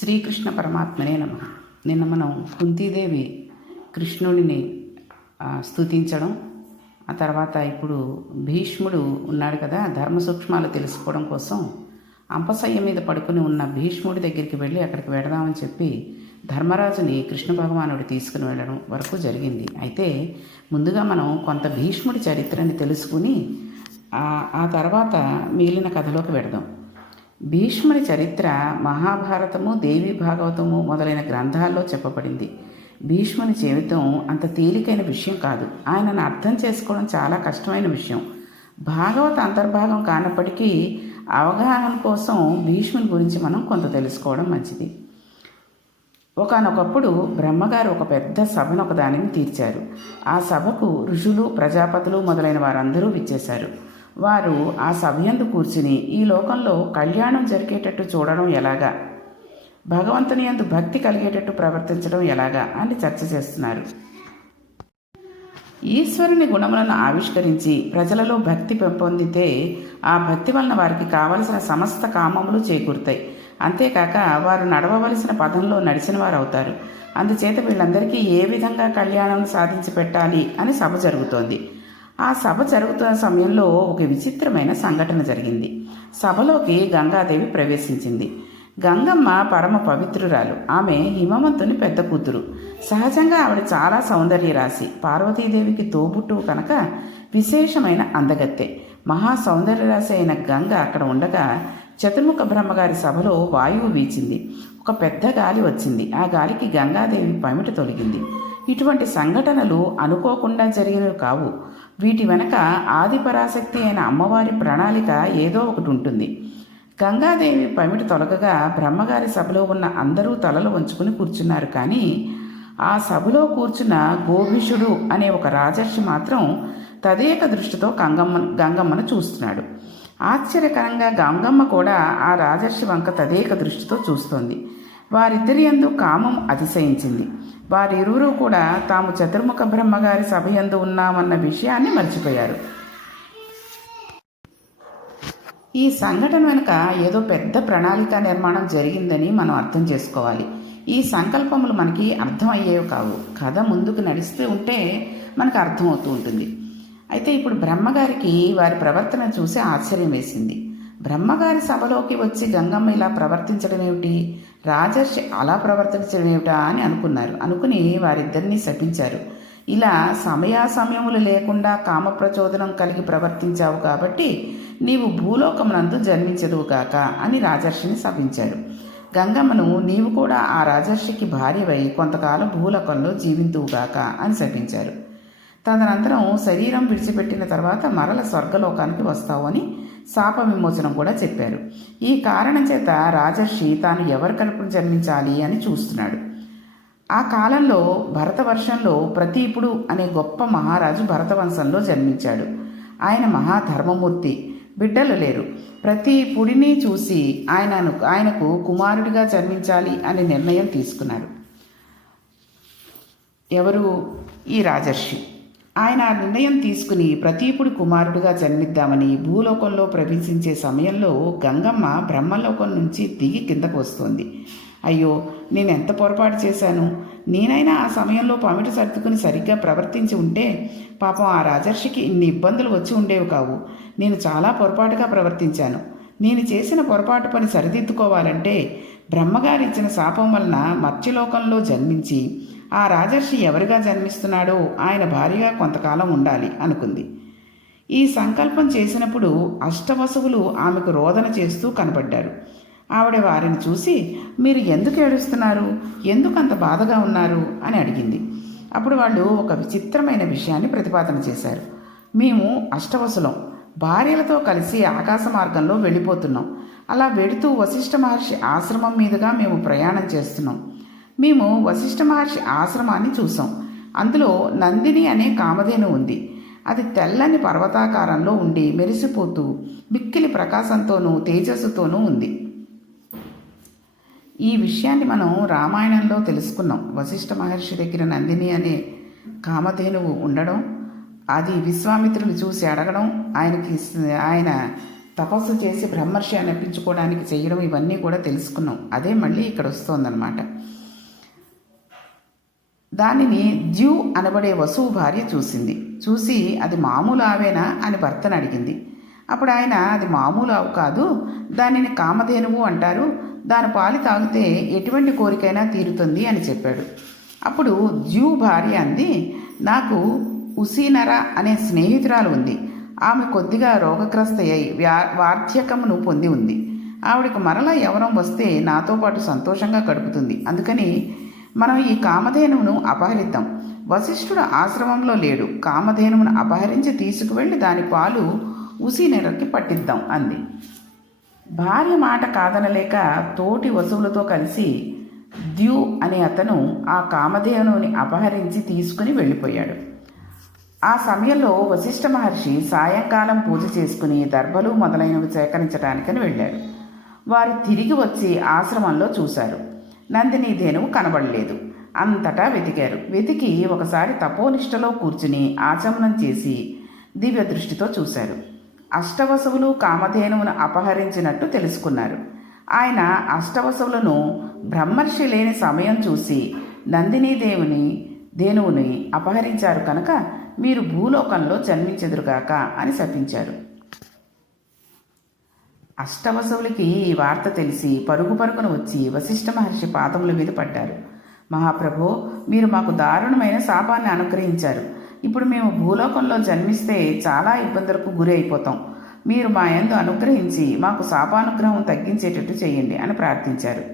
శ్రీకృష్ణ పరమాత్మనే నమః. నిన్న మనం కుంతీదేవి కృష్ణుడిని స్తుతించడం, ఆ తర్వాత ఇప్పుడు భీష్ముడు ఉన్నాడు కదా, ధర్మ సూక్ష్మాలు తెలుసుకోవడం కోసం అంపశయ్య మీద పడుకుని ఉన్న భీష్ముడి దగ్గరికి వెళ్ళి అక్కడికి వెడదామని చెప్పి ధర్మరాజుని కృష్ణ భగవానుడు తీసుకుని వెళ్ళడం వరకు జరిగింది. అయితే ముందుగా మనం కొంత భీష్ముడి చరిత్రని తెలుసుకుని ఆ తర్వాత మిగిలిన కథలోకి వెడదాం. భీష్ముని చరిత్ర మహాభారతము, దేవి భాగవతము మొదలైన గ్రంథాల్లో చెప్పబడింది. భీష్ముని జీవితం అంత తేలికైన విషయం కాదు. ఆయనను అర్థం చేసుకోవడం చాలా కష్టమైన విషయం. భాగవత అంతర్భాగం కానప్పటికీ అవగాహన కోసం భీష్ముని గురించి మనం కొంత తెలుసుకోవడం మంచిది. ఒకానొకప్పుడు బ్రహ్మగారు ఒక పెద్ద సభను ఒకదానిని తీర్చారు. ఆ సభకు ఋషులు, ప్రజాపతులు మొదలైన వారందరూ విచ్చేశారు. వారు ఆ సభయందు కూర్చుని ఈ లోకంలో కళ్యాణం జరిగేటట్టు చూడడం ఎలాగా, భగవంతుని యందు భక్తి కలిగేటట్టు ప్రవర్తించడం ఎలాగా అని చర్చ చేస్తున్నారు. ఈశ్వరుని గుణములను ఆవిష్కరించి ప్రజలలో భక్తి పెంపొందితే ఆ భక్తి వలన వారికి కావలసిన సమస్త కామములు చేకూరుతాయి. అంతేకాక వారు నడవవలసిన పదంలో నడిచిన వారు అవుతారు. అందుచేత వీళ్ళందరికీ ఏ విధంగా కళ్యాణం సాధించి పెట్టాలి అని సభ జరుగుతోంది. ఆ సభ జరుగుతున్న సమయంలో ఒక విచిత్రమైన సంఘటన జరిగింది. సభలోకి గంగాదేవి ప్రవేశించింది. గంగమ్మ పరమ పవిత్రురాలు. ఆమె హిమవంతుని పెద్ద కూతురు. సహజంగా ఆవిడ చాలా సౌందర్య రాశి. పార్వతీదేవికి తోబుట్టువు కనుక విశేషమైన అందగత్తె. మహా సౌందర్య రాశి అయిన గంగ అక్కడ ఉండగా చతుర్ముఖ బ్రహ్మగారి సభలో వాయువు వీచింది. ఒక పెద్ద గాలి వచ్చింది. ఆ గాలికి గంగాదేవి పమిట తొలగింది. ఇటువంటి సంఘటనలు అనుకోకుండా జరిగినవి కావు. వీటి వెనక ఆదిపరాశక్తి అయిన అమ్మవారి ప్రణాళిక ఏదో ఒకటి ఉంటుంది. గంగాదేవి పమిట తొలగగా బ్రహ్మగారి సభలో ఉన్న అందరూ తలలు వంచుకుని కూర్చున్నారు. కానీ ఆ సభలో కూర్చున్న గోభిషుడు అనే ఒక రాజర్షి మాత్రం తదేక దృష్టితో గంగమ్మను చూస్తున్నాడు. ఆశ్చర్యకరంగా గంగమ్మ కూడా ఆ రాజర్షి వంక తదేక దృష్టితో చూస్తోంది. వారిద్దరి యందు కామం అతిశయించింది. వారిరువురు కూడా తాము చతుర్ముఖ బ్రహ్మగారి సభయందు ఉన్నామన్న విషయాన్ని మర్చిపోయారు. ఈ సంఘటన వెనుక ఏదో పెద్ద ప్రణాళిక నిర్మాణం జరిగిందని మనం అర్థం చేసుకోవాలి. ఈ సంకల్పములు మనకి అర్థమయ్యేవి కావు. కథ ముందుకు నడుస్తూ ఉంటే మనకు అర్థమవుతూ ఉంటుంది. అయితే ఇప్పుడు బ్రహ్మగారికి వారి ప్రవర్తన చూసి ఆశ్చర్యం వేసింది. బ్రహ్మగారి సభలోకి వచ్చి గంగమ్మ ఇలా ప్రవర్తించడం ఏమిటి, రాజర్షి అలా ప్రవర్తించడం ఏమిటా అని అనుకుని వారిద్దరినీ శపించారు. ఇలా సమయాసమయములు లేకుండా కామప్రచోదనం కలిగి ప్రవర్తించావు కాబట్టి నీవు భూలోకమునందు జన్మించదువుగాక అని రాజర్షిని శపించాడు. గంగమ్మను నీవు కూడా ఆ రాజర్షికి భార్యవై కొంతకాలం భూలోకంలో జీవింతువుగాక అని శపించారు. తదనంతరం శరీరం విడిచిపెట్టిన తర్వాత మరల స్వర్గలోకానికి వస్తావు అని శాప విమోచనం కూడా చెప్పారు. ఈ కారణం చేత రాజర్షి తాను ఎవరి కడుపును జన్మించాలి అని చూస్తున్నాడు. ఆ కాలంలో భరతవర్షంలో ప్రతీపుడు అనే గొప్ప మహారాజు భరతవంశంలో జన్మించాడు. ఆయన మహాధర్మమూర్తి. బిడ్డలు లేరు. ప్రతీపుడిని చూసి ఆయనకు కుమారుడిగా జన్మించాలి అనే నిర్ణయం తీసుకున్నాడు. ఎవరు? ఈ రాజర్షి. ఆయన ఆ నిర్ణయం తీసుకుని ప్రతీపుడి కుమారుడిగా జన్మిద్దామని భూలోకంలో ప్రవేశించే సమయంలో గంగమ్మ బ్రహ్మలోకం నుంచి దిగి కిందకు వస్తోంది. అయ్యో, నేను ఎంత పొరపాటు చేశాను. నేనైనా ఆ సమయంలో పమిట సర్దుకుని సరిగ్గా ప్రవర్తించి ఉంటే పాపం ఆ రాజర్షికి ఇన్ని ఇబ్బందులు వచ్చి ఉండేవి కావు. నేను చాలా పొరపాటుగా ప్రవర్తించాను. నేను చేసిన పొరపాటు పని సరిదిద్దుకోవాలంటే బ్రహ్మగారు ఇచ్చిన శాపం వలన మత్స్యలోకంలో జన్మించి ఆ రాజర్షి ఎవరిగా జన్మిస్తున్నాడో ఆయన భార్యగా కొంతకాలం ఉండాలి అనుకుంది. ఈ సంకల్పం చేసినప్పుడు అష్టవసువులు ఆమెకు రోదన చేస్తూ కనబడ్డారు. ఆవిడ వారిని చూసి, మీరు ఎందుకు ఏడుస్తున్నారు, ఎందుకు అంత బాధగా ఉన్నారు అని అడిగింది. అప్పుడు వాళ్ళు ఒక విచిత్రమైన విషయాన్ని ప్రతిపాదన చేశారు. మేము అష్టవసులం, భార్యలతో కలిసి ఆకాశ మార్గంలో వెళ్ళిపోతున్నాం. అలా వెడుతూ వశిష్ఠ మహర్షి ఆశ్రమం మీదుగా మేము ప్రయాణం చేస్తున్నాం. మేము వశిష్ఠ మహర్షి ఆశ్రమాన్ని చూసాం. అందులో నందిని అనే కామధేను ఉంది. అది తెల్లని పర్వతాకారంలో ఉండి మెరిసిపోతూ మిక్కిలి ప్రకాశంతోనూ తేజస్సుతోనూ ఉంది. ఈ విషయాన్ని మనం రామాయణంలో తెలుసుకున్నాం. వశిష్ఠ మహర్షి దగ్గర నందిని అనే కామధేనువు ఉండడం, అది విశ్వామిత్రుని చూసి అడగడం, ఆయన తపస్సు చేసి బ్రహ్మర్షి అనిపించుకోవడానికి చేయడం ఇవన్నీ కూడా తెలుసుకున్నాం. అదే మళ్ళీ ఇక్కడ వస్తోందనమాట. దానిని ద్యూ అనబడే వసువు భార్య చూసి అది మామూలు ఆవేనా అని భర్తను అడిగింది. అప్పుడు ఆయన, అది మామూలు ఆవు కాదు, దానిని కామధేనువు అంటారు, దాని పాలు తాగితే ఎటువంటి కోరికైనా తీరుతుంది అని చెప్పాడు. అప్పుడు ద్యూ భార్య అంది, నాకు ఉసీనర అనే స్నేహితురాలు ఉంది. ఆమె కొద్దిగా రోగగ్రస్త అయి వార్ధక్యమును పొంది ఉంది. ఆవిడకు మరలా యవ్వనం వస్తే నాతో పాటు సంతోషంగా గడుపుతుంది. అందుకని మనం ఈ కామధేనువును అపహరిద్దాం. వశిష్ఠుడు ఆశ్రమంలో లేడు. కామధేనువును అపహరించి తీసుకువెళ్ళి దాని పాలు ఉసీనెరకి పట్టిద్దాం అంది. భార్య మాట కాదనలేక తోటి వసువులతో కలిసి ద్యూ అనే అతను ఆ కామధేనువుని అపహరించి తీసుకుని వెళ్ళిపోయాడు. ఆ సమయంలో వశిష్ఠ మహర్షి సాయంకాలం పూజ చేసుకుని దర్భలు మొదలైనవి సేకరించడానికని వెళ్ళారు. వారు తిరిగి వచ్చి ఆశ్రమంలో చూశారు. నందిని ధేనువు కనబడలేదు. అంతటా వెతికి ఒకసారి తపోనిష్టలో కూర్చుని ఆచమనం చేసి దివ్య దృష్టితో చూశారు. అష్టవసువులు కామధేనువును అపహరించినట్టు తెలుసుకున్నారు. ఆయన అష్టవసువులను బ్రహ్మర్షి లేని సమయం చూసి నందినీ ధేనువుని అపహరించారు కనుక మీరు భూలోకంలో జన్మించెదురుగాక అని శపించారు. అష్టవసువులకి ఈ వార్త తెలిసి పరుగున వచ్చి వశిష్ఠ మహర్షి పాదముల మీద పడ్డారు. మహాప్రభో, మీరు మాకు దారుణమైన శాపాన్ని అనుగ్రహించారు. ఇప్పుడు మేము భూలోకంలో జన్మిస్తే చాలా ఇబ్బందులకు గురి అయిపోతాం. మీరు మా యందు అనుగ్రహించి మాకు శాపానుగ్రహం తగ్గించేటట్టు చేయండి అని ప్రార్థించారు.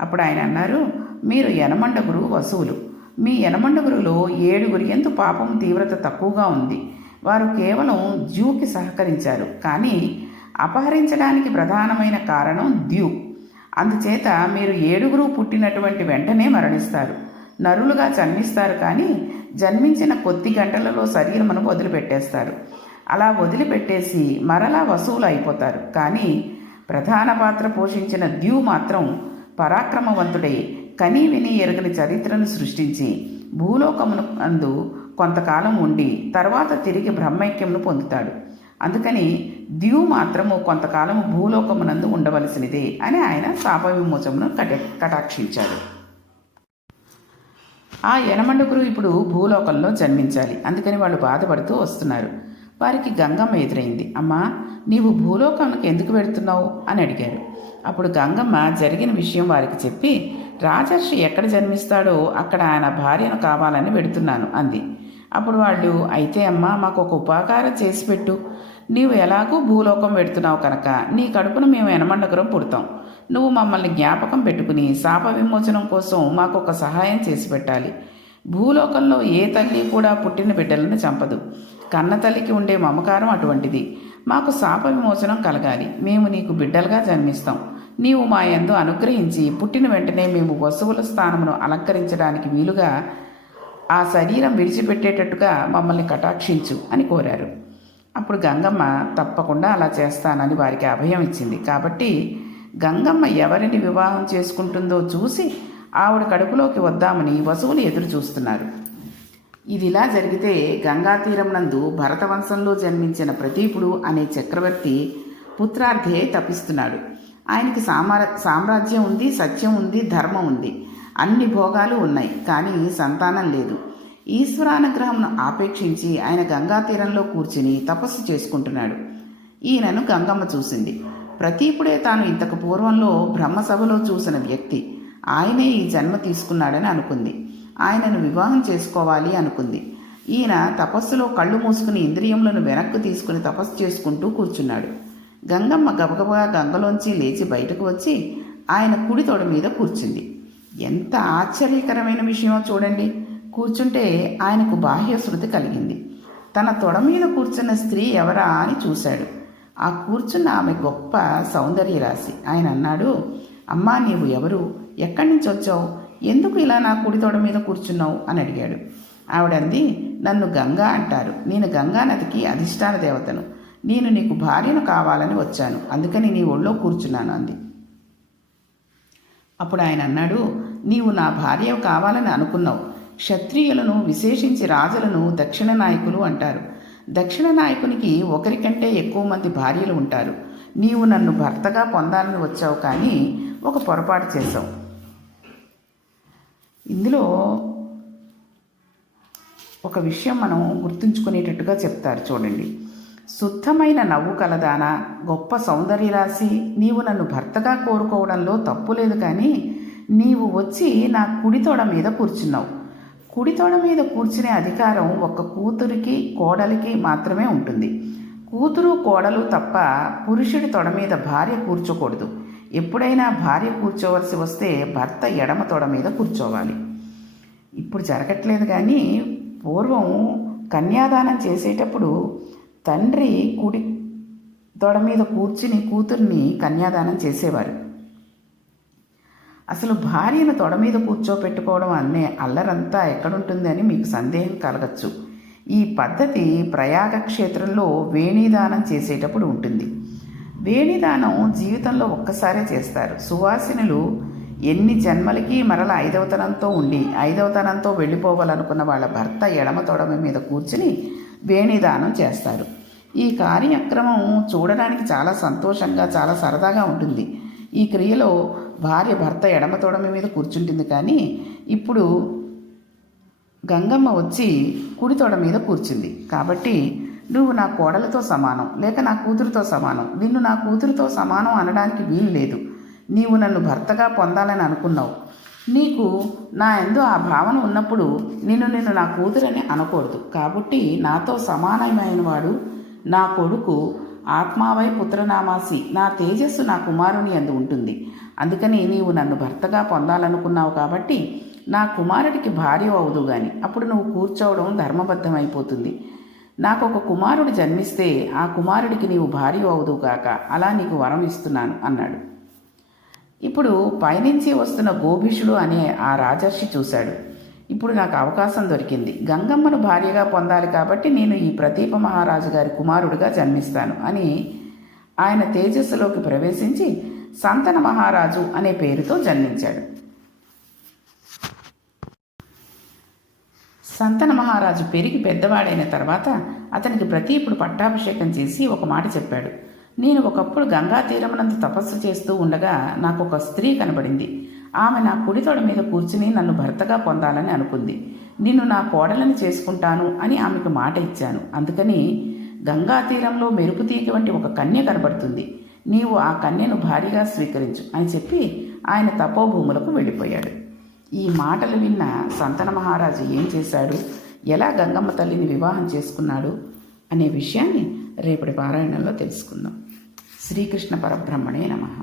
అప్పుడు ఆయన అన్నారు, మీరు యనమండగురు వసువులు. మీ యనమండగురులో 7 యందు పాపం తీవ్రత తక్కువగా ఉంది. వారు కేవలం ద్యూకి సహకరించారు, కానీ అపహరించడానికి ప్రధానమైన కారణం ద్యూ. అందుచేత మీరు 7 పుట్టినటువంటి వెంటనే మరణిస్తారు. నరులుగా జన్మిస్తారు, కానీ జన్మించిన కొద్ది గంటలలో శరీరమును వదిలిపెట్టేస్తారు. అలా వదిలిపెట్టేసి మరలా వసువులు అయిపోతారు. కానీ ప్రధాన పాత్ర పోషించిన ద్యూ మాత్రం పరాక్రమవంతుడై కనీ విని ఎరగని చరిత్రను సృష్టించి భూలోకమును అందు కొంతకాలం ఉండి తర్వాత తిరిగి బ్రహ్మైక్యమును పొందుతాడు. అందుకని ద్యూ మాత్రము కొంతకాలము భూలోకమునందు ఉండవలసినదే అని ఆయన శాప విమోచమును కటాక్షించాడు. ఆ యనమండగురు ఇప్పుడు భూలోకంలో జన్మించాలి. అందుకని వాళ్ళు బాధపడుతూ వస్తున్నారు. వారికి గంగమ్మ ఎదురైంది. అమ్మా, నీవు భూలోకానికి ఎందుకు వెళుతున్నావు అని అడిగారు. అప్పుడు గంగమ్మ జరిగిన విషయం వారికి చెప్పి, రాజర్షి ఎక్కడ జన్మిస్తాడో అక్కడ ఆయన భార్యను కావాలని వెడుతున్నాను అంది. అప్పుడు వాళ్ళు, అయితే అమ్మా, మాకు ఒక ఉపకారం చేసి పెట్టు. నీవు ఎలాగూ భూలోకం వెడుతున్నావు కనుక నీ కడుపున మేము యనమండగురం పుడతాం. నువ్వు మమ్మల్ని జ్ఞాపకం పెట్టుకుని శాప విమోచనం కోసం మాకు ఒక సహాయం చేసి పెట్టాలి. భూలోకంలో ఏ తల్లి కూడా పుట్టిన బిడ్డలను చంపదు. కన్న తల్లికి ఉండే మమకారం అటువంటిది. మాకు శాప విమోచనం కలగాలి. మేము నీకు బిడ్డలుగా జన్మిస్తాం. నీవు మా యందు అనుగ్రహించి పుట్టిన వెంటనే మేము వసువుల స్థానమును అలంకరించడానికి వీలుగా ఆ శరీరం విడిచిపెట్టేటట్టుగా మమ్మల్ని కటాక్షించు అని కోరారు. అప్పుడు గంగమ్మ తప్పకుండా అలా చేస్తానని వారికి అభయం ఇచ్చింది. కాబట్టి గంగమ్మ ఎవరిని వివాహం చేసుకుంటుందో చూసి ఆవిడ కడుపులోకి వద్దామని వసువులు ఎదురు చూస్తున్నారు. ఇదిలా జరిగితే గంగా తీరం నందు భరతవంశంలో జన్మించిన ప్రదీపుడు అనే చక్రవర్తి పుత్రార్థే తపిస్తున్నాడు. ఆయనకి సామ్రాజ్యం ఉంది, సత్యం ఉంది, ధర్మం ఉంది, అన్ని భోగాలు ఉన్నాయి, కానీ సంతానం లేదు. ఈశ్వరానుగ్రహంను ఆపేక్షించి ఆయన గంగా తీరంలో కూర్చుని తపస్సు చేసుకుంటున్నాడు. ఈయనను గంగమ్మ చూసింది. ప్రతీపుడే తాను ఇంతకు పూర్వంలో బ్రహ్మసభలో చూసిన వ్యక్తి. ఆయనే ఈ జన్మ తీసుకున్నాడని అనుకుంది. ఆయనను వివాహం చేసుకోవాలి అనుకుంది. ఈయన తపస్సులో కళ్ళు మూసుకుని ఇంద్రియములను వెనక్కు తీసుకుని తపస్సు చేసుకుంటూ కూర్చున్నాడు. గంగమ్మ గబగబా గంగలోంచి లేచి బయటకు వచ్చి ఆయన కుడి తొడ మీద కూర్చుంది. ఎంత ఆశ్చర్యకరమైన విషయమో చూడండి. కూర్చుంటే ఆయనకు బాహ్య శృతి కలిగింది. తన తొడ మీద కూర్చున్న స్త్రీ ఎవరా అని చూశాడు. ఆ కూర్చున్న ఆమె గొప్ప సౌందర్యరాశి. ఆయన అన్నాడు, అమ్మా, నీవు ఎవరు? ఎక్కడి నుంచి వచ్చావు? ఎందుకు ఇలా నా కుడి తొడ మీద కూర్చున్నావు అని అడిగాడు. ఆవిడంది, నన్ను గంగా అంటారు. నేను గంగా నదికి అధిష్టాన దేవతను. నేను నీకు భార్యను కావాలని వచ్చాను, అందుకని నీ ఒళ్ళో కూర్చున్నాను అంది. అప్పుడు ఆయన అన్నాడు, నీవు నా భార్య కావాలని అనుకున్నావు. క్షత్రియులను, విశేషించి రాజులను దక్షిణ నాయకులు అంటారు. దక్షిణ నాయకునికి ఒకరికంటే ఎక్కువ మంది భార్యలు ఉంటారు. నీవు నన్ను భర్తగా పొందాలని వచ్చావు, కానీ ఒక పొరపాటు చేశావు. ఇందులో ఒక విషయం మనం గుర్తుంచుకునేటట్టుగా చెప్తారు చూడండి. శుద్ధమైన నవ్వు కలదానా, గొప్ప సౌందర్యరాశి, నీవు నన్ను భర్తగా కోరుకోవడంలో తప్పు లేదు, కానీ నీవు వచ్చి నా కుడి తొడ మీద కూర్చున్నావు. కుడి తొడ మీద కూర్చునే అధికారం ఒక్క కూతురికి కోడలికి మాత్రమే ఉంటుంది. కూతురు కోడలు తప్ప పురుషుడి తొడ మీద భార్య కూర్చోకూడదు. ఎప్పుడైనా భార్య కూర్చోవలసి వస్తే భర్త ఎడమ తొడ మీద కూర్చోవాలి. ఇప్పుడు జరగట్లేదు, కానీ పూర్వం కన్యాదానం చేసేటప్పుడు తండ్రి కుడి తొడ మీద కూర్చుని కూతుర్ని కన్యాదానం చేసేవారు. అసలు భార్యను తొడ మీద కూర్చోపెట్టుకోవడం అనే అల్లరంతా ఎక్కడుంటుంది అని మీకు సందేహం కలగచ్చు. ఈ పద్ధతి ప్రయాగ క్షేత్రంలో వేణీదానం చేసేటప్పుడు ఉంటుంది. వేణీదానం జీవితంలో ఒక్కసారే చేస్తారు. సువాసినులు ఎన్ని జన్మలకి మరల 5వ తనంతో ఉండి 5వ తనంతో వెళ్ళిపోవాలనుకున్న వాళ్ళ భర్త ఎడమ తొడ మీద కూర్చుని వేణీదానం చేస్తారు. ఈ కార్యక్రమం చూడడానికి చాలా సంతోషంగా, చాలా సరదాగా ఉంటుంది. ఈ క్రియలో భార్య భర్త ఎడమ తొడ మీద కూర్చుంటుంది, కానీ ఇప్పుడు గంగమ్మ వచ్చి కుడి తొడ మీద కూర్చుంది. కాబట్టి నువ్వు నా కోడలతో సమానం, లేక నా కూతురుతో సమానం. నిన్ను నా కూతురుతో సమానం అనడానికి వీలు లేదు. నీవు నన్ను భర్తగా పొందాలని అనుకున్నావు. నీకు నా యందు ఆ భావన ఉన్నప్పుడు నిన్ను నా కూతురని అనకూడదు. కాబట్టి నాతో సమానమైన వాడు నా కొడుకు, ఆత్మావై పుత్రనామాసి, నా తేజస్సు నా కుమారుని యందు ఉంటుంది. అందుకని నీవు నన్ను భర్తగా పొందాలనుకున్నావు, కాబట్టి నా కుమారుడికి భార్య అవుదు గాని అప్పుడు నువ్వు కూర్చోవడం ధర్మబద్ధమైపోతుంది. నాకు ఒక కుమారుడు జన్మిస్తే ఆ కుమారుడికి నీవు భార్య అవుదు కాక, అలా నీకు వరం ఇస్తున్నాను అన్నాడు. ఇప్పుడు పైనుంచి వస్తున్న గోభిషుడు అనే ఆ రాజర్షి చూశాడు. ఇప్పుడు నాకు అవకాశం దొరికింది. గంగమ్మను భార్యగా పొందాలి, కాబట్టి నేను ఈ ప్రదీప మహారాజు గారి కుమారుడిగా జన్మిస్తాను అని ఆయన తేజస్సులోకి ప్రవేశించి సంతన మహారాజు అనే పేరుతో జన్మించాడు. సంతన మహారాజు పెరిగి పెద్దవాడైన తర్వాత అతనికి ప్రదీపుడు పట్టాభిషేకం చేసి ఒక మాట చెప్పాడు. నేను ఒకప్పుడు గంగా తీరమునందు తపస్సు చేస్తూ ఉండగా నాకు ఒక స్త్రీ కనబడింది. ఆమె నా కుడి తొడ మీద కూర్చుని నన్ను భర్తగా పొందాలని అనుకుంది. నిన్ను నా కోడలని చేసుకుంటాను అని ఆమెకు మాట ఇచ్చాను. అందుకని గంగా తీరంలో మెరుపు తీగ వంటి ఒక కన్య కనబడుతుంది. నీవు ఆ కన్యను భార్యగా స్వీకరించు అని చెప్పి ఆయన తపోభూములకు వెళ్ళిపోయాడు. ఈ మాటలు విన్న సంతన మహారాజు ఏం చేశాడు, ఎలా గంగమ్మ తల్లిని వివాహం చేసుకున్నాడు అనే విషయాన్ని రేపటి పారాయణంలో తెలుసుకుందాం. శ్రీకృష్ణ పరబ్రహ్మణే నమః.